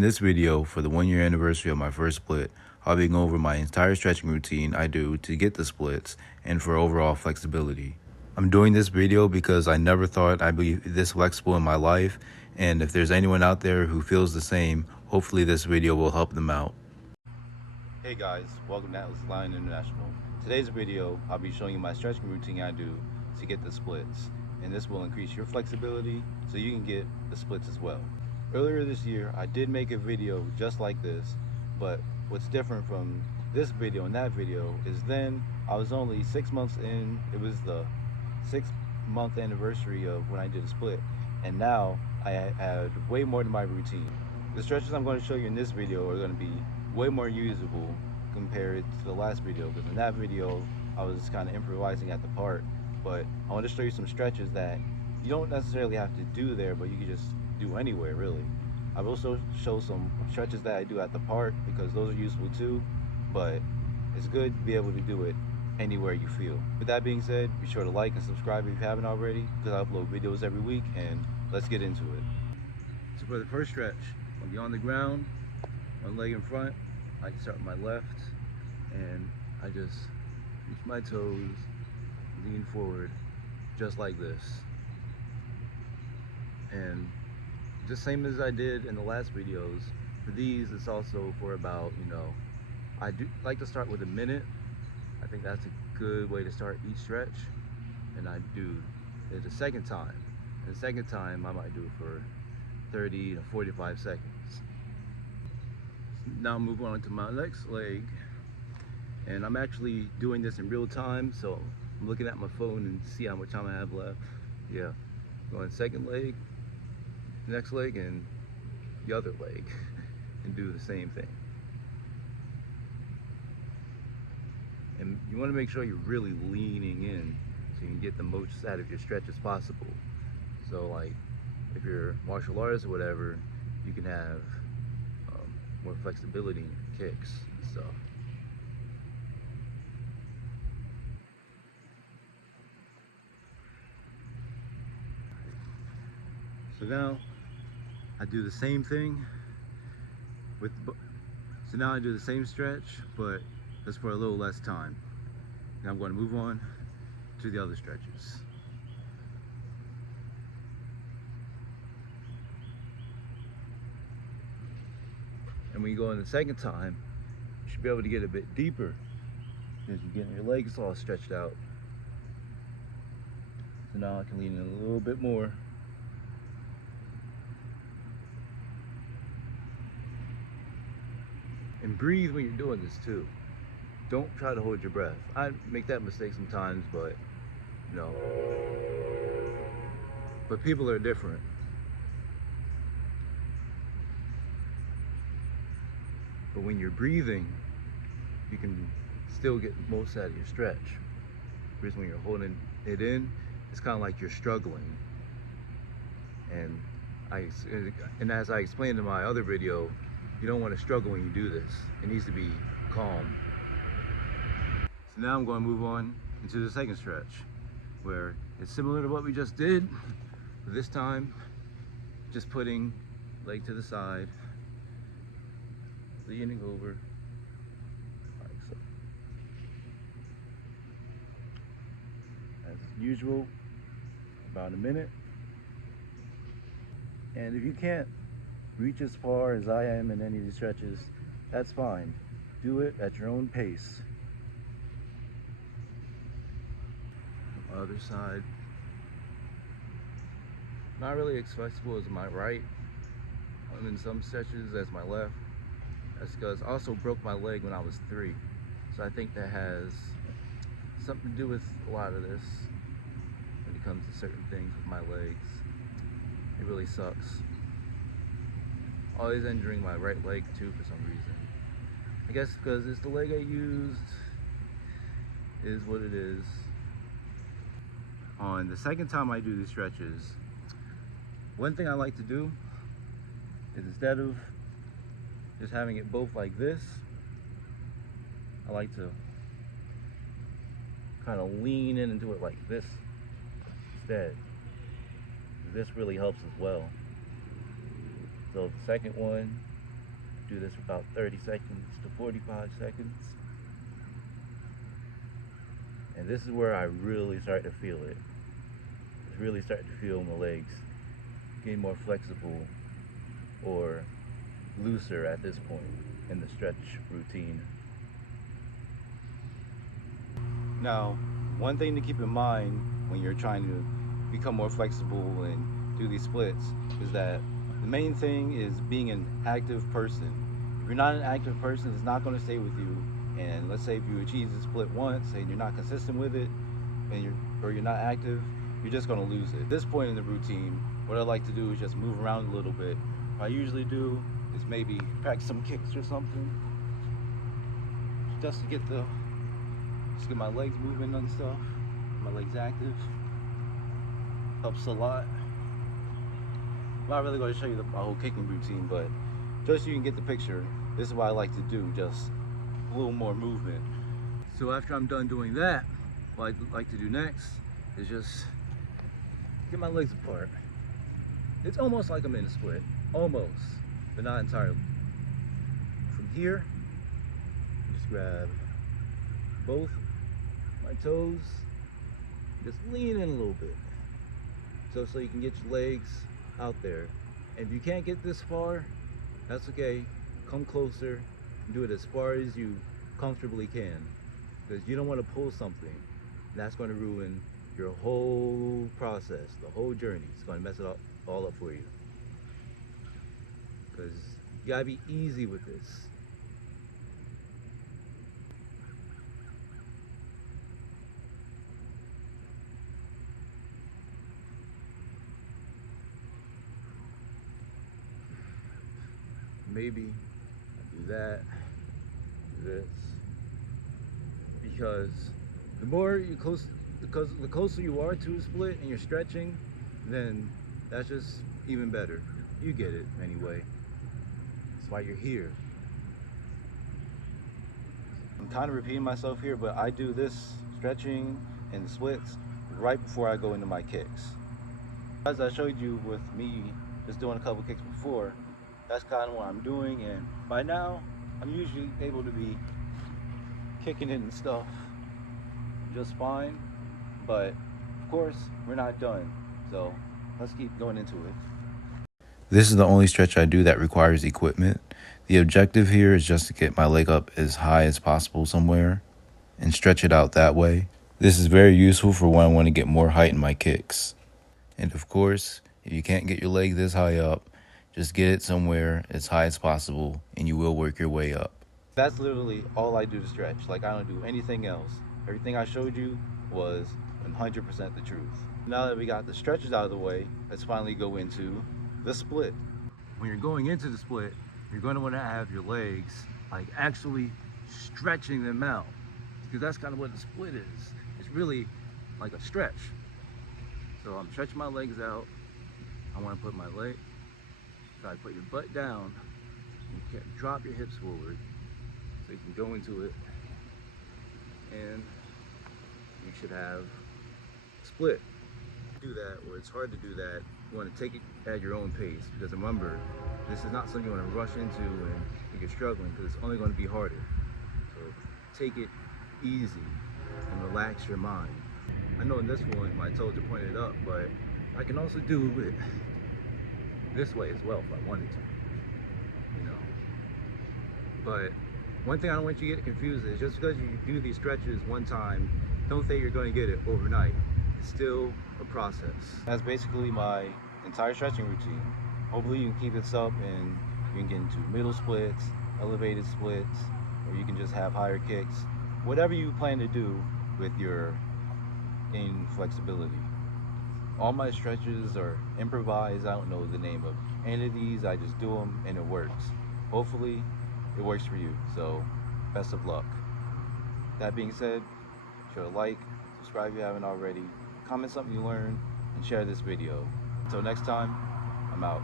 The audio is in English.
In this video, for the 1-year anniversary of my first split, I'll be going over my entire stretching routine I do to get the splits and for overall flexibility. I'm doing this video because I never thought I'd be this flexible in my life, and if there's anyone out there who feels the same, hopefully this video will help them out. Hey guys, welcome to Atlas Lion International. Today's video, I'll be showing you my stretching routine I do to get the splits, and this will increase your flexibility so you can get the splits as well. Earlier this year, I did make a video just like this, but what's different from this video and that video is then I was only 6 months in. It was the 6-month anniversary of when I did a split, and now I had way more to my routine. The stretches I'm going to show you in this video are going to be way more usable compared to the last video, because in that video I was kind of improvising at the part, but I want to show you some stretches that you don't necessarily have to do there, but you can just do anywhere really. I will also show some stretches that I do at the park because those are useful too, but it's good to be able to do it anywhere you feel. With that being said, be sure to like and subscribe if you haven't already, because I upload videos every week, and let's get into it. So for the first stretch, I'll be on the ground, one leg in front. I start with my left, and I just reach my toes, lean forward, just like this. And just same as I did in the last videos, for these it's also for about, I do like to start with a minute. I think that's a good way to start each stretch, and I do it a second time. And the second time I might do it for 30 to 45 seconds. Now I'm moving on to my next leg, and I'm actually doing this in real time, so I'm looking at my phone and see how much time I have left. Yeah, going second leg, next leg, and the other leg, and do the same thing. And you want to make sure you're really leaning in so you can get the most out of your stretch as possible. So like if you're martial artists or whatever, you can have more flexibility in your kicks and stuff. So now I do the same thing with, so now I do the same stretch, but just for a little less time. Now I'm going to move on to the other stretches. And when you go in the second time, you should be able to get a bit deeper because you're getting your legs all stretched out. So now I can lean in a little bit more. And breathe when you're doing this too. Don't try to hold your breath. I make that mistake sometimes, but but people are different. But when you're breathing, you can still get most out of your stretch. Whereas when you're holding it in, it's kind of like you're struggling. And as I explained in my other video, you don't want to struggle when you do this. It needs to be calm. So now I'm going to move on into the second stretch, where it's similar to what we just did, but this time just putting leg to the side, leaning over like so. As usual, about a minute. And if you can't reach as far as I am in any of these stretches, that's fine. Do it at your own pace. Other side. Not really as flexible as my right. I'm in some stretches as my left. That's because I also broke my leg when I was 3. So I think that has something to do with a lot of this when it comes to certain things with my legs. It really sucks. Always injuring my right leg too for some reason. I guess because it's the leg I used, is what it is. On the second time I do these stretches, one thing I like to do is, instead of just having it both like this, I like to kind of lean in and do it like this instead. This really helps as well. So the second one, Do this for about 30 seconds to 45 seconds. And this is where I really start to feel it. It's really starting to feel my legs getting more flexible or looser at this point in the stretch routine. Now, one thing to keep in mind when you're trying to become more flexible and do these splits is that the main thing is being an active person. If you're not an active person, it's not going to stay with you. And let's say if you achieve the split once and you're not consistent with it, and you're not active, you're just going to lose it. At this point in the routine, what I like to do is just move around a little bit. What I usually do is maybe practice some kicks or something, just to get my legs moving and stuff, my legs active. Helps a lot. I'm not really going to show you my whole kicking routine, but just so you can get the picture, this is what I like to do, just a little more movement. So after I'm done doing that, what I'd like to do next is just get my legs apart. It's almost like I'm in a split, almost, but not entirely. From here, just grab both my toes, just lean in a little bit, so you can get your legs out there. And if you can't get this far, that's okay. Come closer and do it as far as you comfortably can, because you don't want to pull something that's going to ruin your whole process, the whole journey. It's going to mess it all up for you, because you gotta be easy with this. Maybe do that, do this, because the more you the closer you are to a split and you're stretching, then that's just even better. You get it anyway. That's why you're here. I'm kind of repeating myself here, but I do this stretching and the splits right before I go into my kicks. As I showed you with me just doing a couple kicks before, that's kind of what I'm doing, and by now I'm usually able to be kicking it and stuff just fine. But of course, we're not done, so let's keep going into it. This is the only stretch I do that requires equipment. The objective here is just to get my leg up as high as possible somewhere and stretch it out that way. This is very useful for when I want to get more height in my kicks. And of course, if you can't get your leg this high up, just get it somewhere as high as possible and you will work your way up. That's literally all I do to stretch. Like, I don't do anything else. Everything I showed you was 100% the truth. Now that we got the stretches out of the way, let's finally go into the split. When you're going into the split, you're going to want to have your legs like actually stretching them out, because that's kind of what the split is. It's really like a stretch. So I'm stretching my legs out. I want to put my leg, so I put your butt down, you can drop your hips forward so you can go into it, and you should have split. Do that, or it's hard to do that. You want to take it at your own pace, because remember, this is not something you want to rush into and you're struggling, because it's only going to be harder. So take it easy and relax your mind. I know in this one my toes are pointed up, but I can also do it this way as well if I wanted to, you know. But one thing I don't want you to get confused is, just because you do these stretches one time, don't think you're going to get it overnight. It's still a process. That's basically my entire stretching routine. Hopefully you can keep this up and you can get into middle splits, elevated splits, or you can just have higher kicks. Whatever you plan to do with your gain flexibility. All my stretches are improvised. I don't know the name of any of these. I just do them and it works. Hopefully it works for you. So best of luck. That being said, show a like, subscribe if you haven't already, comment something you learned, and share this video. Until next time, I'm out.